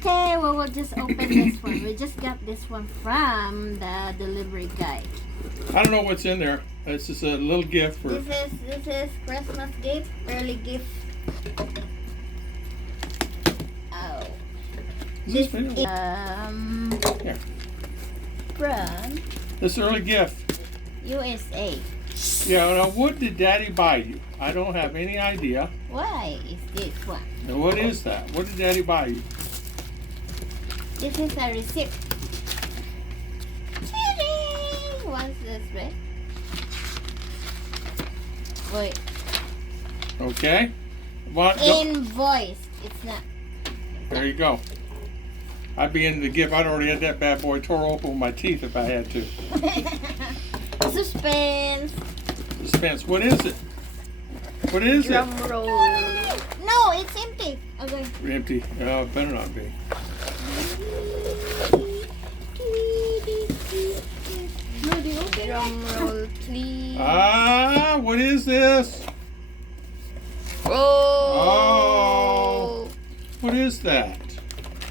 Okay, well, we'll just open this one. We just got this one from the delivery guy. I don't know what's in there. It's just a little gift for. This is Christmas gift, early gift. Oh. Is this Is, Here. from This early gift. USA. Yeah. Now, what did Daddy buy you? I don't have any idea. Why is this one? Now, what is that? What did Daddy buy you? This is a receipt. Ta-da! What's this, right? Wait. Okay. Well, go- Invoice. It's not. there you go. I'd be into the gift. I'd already had that bad boy tore open with my teeth if I had to. Suspense. Suspense. What is it? What is it? Drum roll. No, it's empty. Okay. Empty. Oh, it better not be. Drum roll, please. Ah, what is this? Oh. What is that?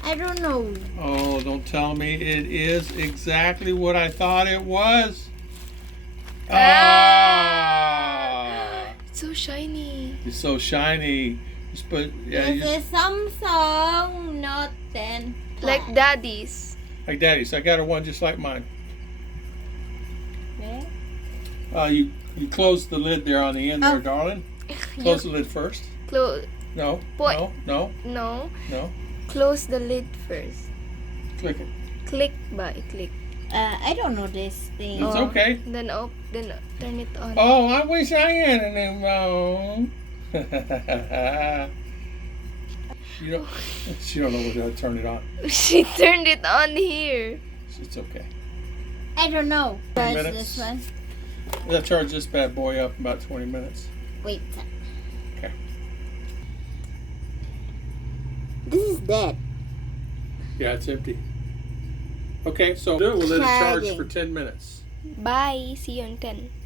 I don't know. Oh, don't tell me it is exactly what I thought it was. Ah, It's so shiny. it's so shiny. Just put, yeah, This you is Samsung Note 10. Like daddy's. like Daddy's. I got her one just like mine. Okay. You close the lid there on the end there, Oh. darling. Close the lid first. Close. No, Boy. no, No. no. Close the lid first. Click it. Click ba? Click. I don't know this thing. It's okay. Then turn it on. Oh, I wish I had a new phone. You don't. She don't know how to turn it on. She turned it on here. It's okay. I don't know. 20 Where's minutes. this one? I'll charge this bad boy up in about 20 minutes. Wait. Okay. This is dead. Yeah, it's empty. Okay, so we'll let it charge Charging. for 10 minutes. Bye. See you in 10.